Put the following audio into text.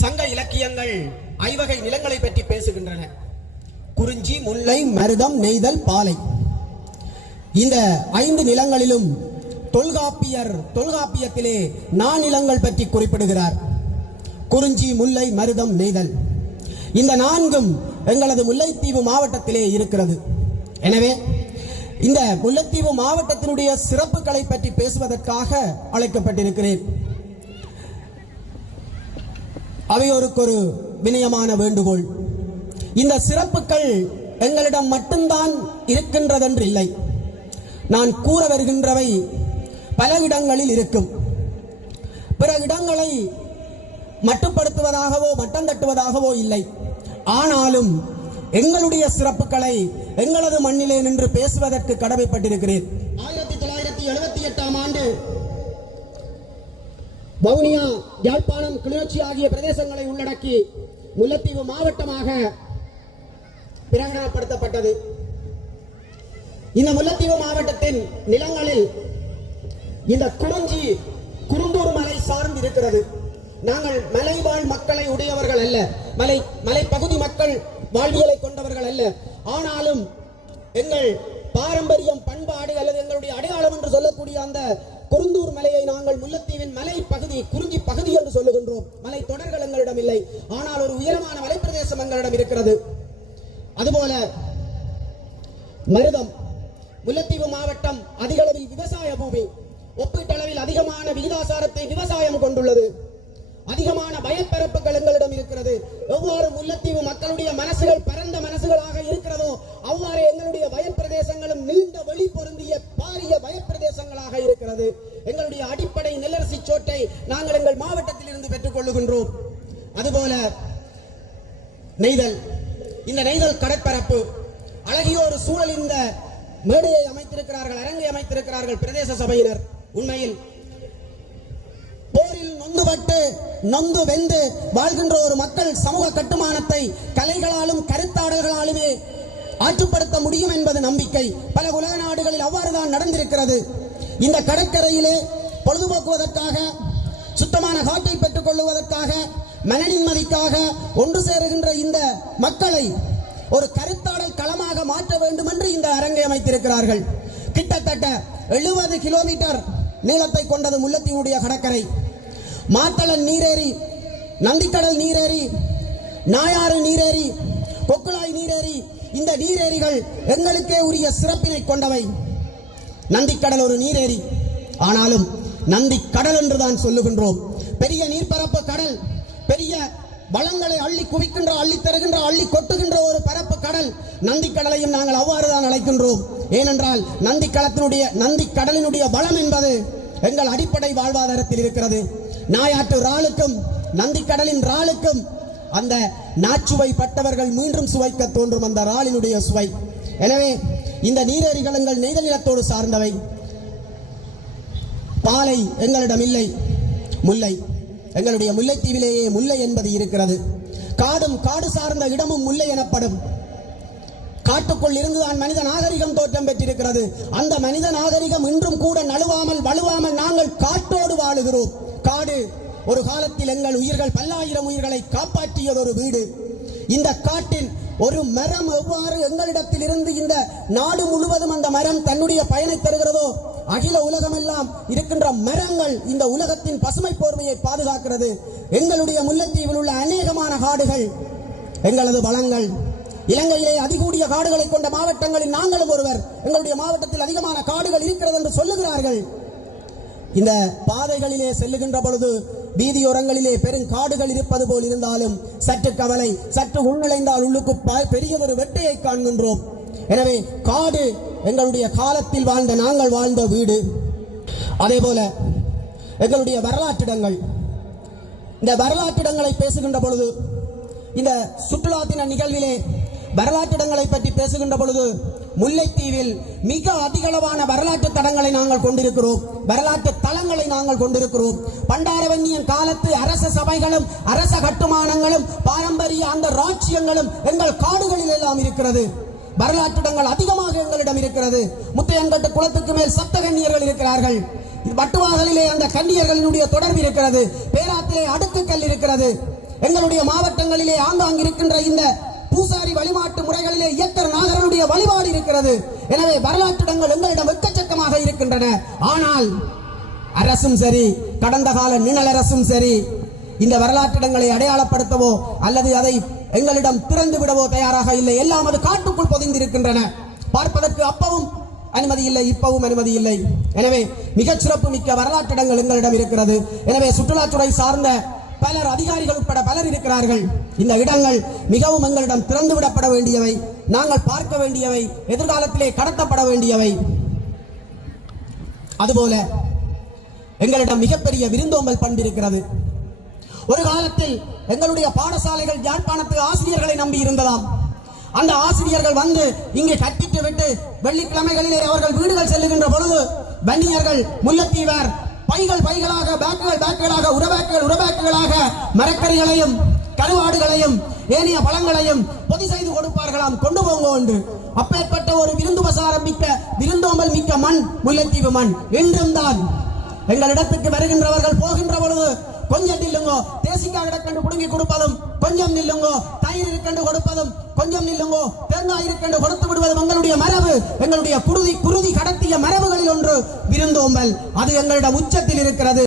சங்க இலக்கியங்கள் ஐவகை நிலங்களை பற்றி பேசுகின்றன. குறிஞ்சி, முல்லை, மருதம், நெய்தல், பாலை. இந்த 5 நிலங்களிலும் தொல்காப்பியத்திலே நானிலங்கள் பற்றி குறிப்பிடுகிறார். குறிஞ்சி, முல்லை, மருதம், நெய்தல் இந்த 4ம் எங்களது முல்லைத்தீவு மாவட்டத்திலே இருக்கிறது. எனவே இந்த முல்லைத்தீவு மாவட்டத்தினுடைய சிறப்புகளை பற்றி பேசுவதற்காக அழைக்கப்பட்டிருக்கிறேன். அவையோருக்கு ஒரு வினயமான வேண்டுகோள். இந்த சிறப்புகள் எங்களிடம் மட்டும்தான் இருக்கின்றதென்று இல்லை. நான் கூற வருகின்றவை பல இடங்களில் இருக்கும். பிற இடங்களை மட்டுப்படுத்துவதாகவோ மட்டம் தட்டுவதாகவோ இல்லை. ஆனாலும் எங்களுடைய சிறப்புகளை எங்களது மண்ணிலே நின்று பேசுவதற்கு கடமைப்பட்டிருக்கிறேன். 1978ஆம் ஆண்டு வவுனியா, யாழ்ப்பாணம், கிளிநொச்சி ஆகிய பிரதேசங்களை உள்ளடக்கி முல்லைத்தீவு மாவட்டமாக பிரகடனப்படுத்தப்பட்டது. இந்த முல்லைத்தீவு மாவட்டத்தின் நிலங்களில் இந்த குறிஞ்சி, குருந்தூர் மலை சார்ந்து இருக்கிறது. நாங்கள் மலைவாழ் மக்களை உடையவர்கள் அல்ல, மலை பகுதி மக்கள் வாழ்வியலை கொண்டவர்கள் அல்ல. ஆனாலும் எங்கள் பாரம்பரியம், பண்பாடு அல்லது எங்களுடைய அடையாளம் என்று சொல்லக்கூடிய அந்த குருந்தூர் மலையை நாங்கள் முல்லைத்தீவின் மலை பகுதி, குறிஞ்சி பகுதி என்று சொல்லுகின்றோம். மலை தொடர்கள் எங்களிடம் இல்லை, ஆனால் ஒரு உயரமான மலைப்பிரதேசம் எங்களிடம் இருக்கிறது. அதுபோல மருதம், முல்லைத்தீவு மாவட்டம் அதிக அளவில் விவசாய பூமி. ஒப்பீட்டளவில் அதிகமான விகிதாசாரத்தை விவசாயம் கொண்டுள்ளது. அதிகமான வயற்பரப்புகள் எங்களிடம் இருக்கிறது. எவ்வாறு முல்லைத்தீவு மக்களுடைய மனசுகள் பரந்த மனசுகளாக இருக்கிறதோ அவ்வாறு எங்களுடைய வயற்பிரதேசங்களும் நீண்ட வெளி பொருந்திய பாரிய வயற்பிரதேசங்களாக இருக்கிறது. எங்களுடைய அடிப்படை நெல்லரசி சோற்றை நாங்கள் எங்கள் மாவட்டத்தில் இருந்து பெற்றுக் கொள்ளுகின்றோம். அதுபோல நெய்தல், இந்த நெய்தல் கடற்பரப்பு அழகிய ஒரு சூழல். இந்த மேடையை அமைத்திருக்கிறார்கள், அரங்கை அமைத்திருக்கிறார்கள் பிரதேச சபையினர். உண்மையில் போரில் நொந்துபட்டு நொந்து வெந்து வாழ்கின்ற ஒரு மக்கள் சமூக கட்டுமானத்தை கலைகளாலும் கருத்தாடல்களாலுமே ஆற்றுப்படுத்த முடியும் என்பது நம்பிக்கை. பல உலக நாடுகளில் அவ்வாறுதான் நடந்திருக்கிறது. இந்த கடற்கரையிலே பொழுதுபோக்குவதற்காக, சுத்தமான காற்றை பெற்றுக் கொள்வதற்காக, மன நிம்மதிக்காக ஒன்று சேருகின்ற இந்த மக்களை ஒரு கருத்தாடல் களமாக மாற்ற வேண்டும் என்று இந்த அரங்கை அமைத்திருக்கிறார்கள். கிட்டத்தட்ட 70 கிலோமீட்டர் நீளத்தை கொண்டது முல்லைத்தீவுடைய கடற்கரை. மாத்தளன் நீரேரி, நந்திக்கடல் நீரேரி, நாயாறு நீரேரி, கொக்குளாய் நீரேரி, இந்த நீரேரிகள் எங்களுக்கே உரிய சிறப்பினை கொண்டவை. நந்திக்கடல் ஒரு நீரேரி, ஆனாலும் நந்தி கடல் என்றுதான் சொல்லுகின்றோம். பெரிய நீர்ப்பரப்பு கடல், பெரிய வளங்களை அள்ளி குவிக்கின்ற, அள்ளி தருகின்ற, அள்ளி கொட்டுகின்ற ஒரு பரப்பு கடல். நந்தி கடலையும் நாங்கள் அவ்வாறுதான் அழைக்கின்றோம். ஏனென்றால் நந்தி கடலினுடைய வளம் என்பது எங்கள் அடிப்படை வாழ்வாதாரத்தில் இருக்கிறது. நாயாற்று இறாலுக்கும் நந்தி கடலின் இறாலுக்கும் அந்த நாச்சுவை பட்டவர்கள் மீண்டும் சுவைக்க தோன்றும் அந்த இறாலினுடைய சுவை. எனவே இந்த நீரேரிகள் எங்கள் நெய்தல் நிலத்தோடு சார்ந்தவை. பாலை எங்களிடம் இல்லை. முல்லை, எங்களுடைய முல்லைத்தீவிலேயே முல்லை என்பது இருக்கிறது. காடு சார்ந்த இடமும் முல்லை எனப்படும். காட்டுக்குள் இருந்துதான் மனித நாகரிகம் தோற்றம் பெற்றிருக்கிறது. அந்த மனித நாகரிகம் இன்றும் கூட நழுவாமல் வலுவாமல் நாங்கள் காட்டோடு வாழுகிறோம். காடு ஒரு காலத்தில் எங்கள் உயிர்கள், பல்லாயிரம் உயிர்களை காப்பாற்றியது ஒரு வீடு. இந்த காட்டில் ஒரு மரம் எவ்வாறு எங்களிடத்தில் இருந்து இந்த நாடு முழுவதும் அந்த மரம் தன்னுடைய பயனை தருகிறதோ, அகில உலகமெல்லாம் இருக்கின்ற மரங்கள் இந்த உலகத்தின் பசுமை போர்வையை பாதுகாக்கிறது. எங்களுடைய முல்லைத்தீவில் உள்ள அநேகமான காடுகள் எங்களது வளங்கள். இலங்கையிலே அதிகூடிய காடுகளை கொண்ட மாவட்டங்களில் நாங்களும் ஒருவர். எங்களுடைய மாவட்டத்தில் அதிகமான காடுகள் இருக்கிறது என்று சொல்லுகிறார்கள். இந்த பாதைகளிலே செல்லுகின்ற பொழுது வீதியோரங்களிலே பெருங்காடுகள் இருப்பது போல் இருந்தாலும் சற்று கவலை, சற்று உள்நுழைந்தால் உள்ளுக்கு பெரியதொரு வெட்டையை காண்கின்றோம். எனவே காடு எங்களுடைய காலத்தில் வாழ்ந்த, நாங்கள் வாழ்ந்த வீடு. அதே போல எங்களுடைய வரலாற்றிடங்கள். இந்த வரலாற்றிடங்களை பேசுகின்ற பொழுது, இந்த சுற்றுலா தின நிகழ்விலே வரலாற்றிடங்களை பற்றி பேசுகின்ற பொழுது முல்லைத்தீவில் மிக அதிகளவான வரலாற்று தடங்களை நாங்கள் கொண்டிருக்கிறோம். வரலாற்று தலங்களை நாங்கள் கொண்டிருக்கிறோம். பண்டாரவன்னியன் காலத்து அரச சபைகளும் அரச கட்டுமானங்களும் பாரம்பரிய அந்த ராஜ்யங்களும் எங்கள் காடுகளில் எல்லாம் இருக்கிறது. வரலாற்றிடங்கள் அதிகமாக எங்களிடம் இருக்கிறது. முத்தையன்கட்டு குளத்துக்கு மேல் சப்தகன்னியர்கள் இருக்கிறார்கள். வட்டுவாகலிலே அந்த கன்னியர்களினுடைய தொடர்பு இருக்கிறது. பேராத்திலே அடுக்குக்கல் இருக்கிறது. எங்களுடைய மாவட்டங்களிலே ஆங்காங்கு இருக்கின்ற இந்த பூசாரி வழிபாட்டு முறைகளிலே இயக்கர் நாகரனுடைய வழிபாடு இருக்கிறது. எனவே வரலாற்றிடங்கள் எங்களிடம் எக்கச்சக்கமாக இருக்கின்றன. ஆனால் அரசும் சரி, கடந்த கால நிழல் அரசும் சரி, இந்த வரலாற்றிடங்களை அடையாளப்படுத்தவோ அல்லது அதை எங்களிடம் திறந்து விடவோ தயாராக இல்லை. எல்லாம் அது காட்டுக்குள் பொதிந்திருக்கின்றன. பார்ப்பதற்கு அப்பவும் அனுமதி இல்லை, இப்பவும் அனுமதி இல்லை. எனவே மிகச் சிறப்பு மிக்க வரலாற்றிடங்கள் எங்களிடம் இருக்கிறது. எனவே சுற்றுலாத்துறை சார்ந்த பலர், அதிகாரிகள் உட்பட பலர் இருக்கிறார்கள். இந்த இடங்கள் மிகவும் எங்களிடம் திறந்து விடப்பட வேண்டியவை, நாங்கள் பார்க்க வேண்டியவை, எதிர்காலத்திலே கடத்தப்பட வேண்டியவை. அதுபோல எங்களிடம் மிகப்பெரிய விருந்தோம்பல் பண்பு இருக்கிறது. ஒரு காலத்தில் எங்களுடைய பாடசாலைகள் யாழ்ப்பாணத்து ஆசிரியர்களை நம்பி இருந்ததாம். அந்த ஆசிரியர்கள் வந்து இங்கே கற்பித்து விட்டு வெள்ளிக்கிழமைகளிலே அவர்கள் வீடுகள் செல்லுகின்ற பொழுது வன்னியர்கள், முல்லைத்தீவர் பைகளாக, பேக்குகளாக, உரபேக்குகளாக மரக்கறிகளையும் கருவாடுகளையும் ஏனைய பழங்களையும் பொதி செய்து கொடுப்பார்களாம். கொண்டு போங்க உண்டு. அப்பேற்பட்ட ஒரு விருந்துபசாரம் மிக்க, விருந்தோம்பல் மிக்க மண் முல்லைத்தீவு மண். இன்றும் தான் எங்களிடத்துக்கு வருகின்றவர்கள் போகின்ற பொழுது கொஞ்சம் நில்லுங்கோ, தேசிக்காய் இடக்கண்டு புடுங்கி கொடுப்பதும், கொஞ்சம் நில்லுங்கோ, தயிர் இருக்கண்டு கொடுப்பதும், கொஞ்சம் நில்லுங்கோ, தேங்காய் இருக்கண்டு கொடுத்து விடுவதும் எங்களுடைய மரபு. எங்களுடைய குருதி கடத்திய மரபுகளில் ஒன்று விருந்தோம்பல். அது எங்களிடம் உச்சத்தில் இருக்கிறது.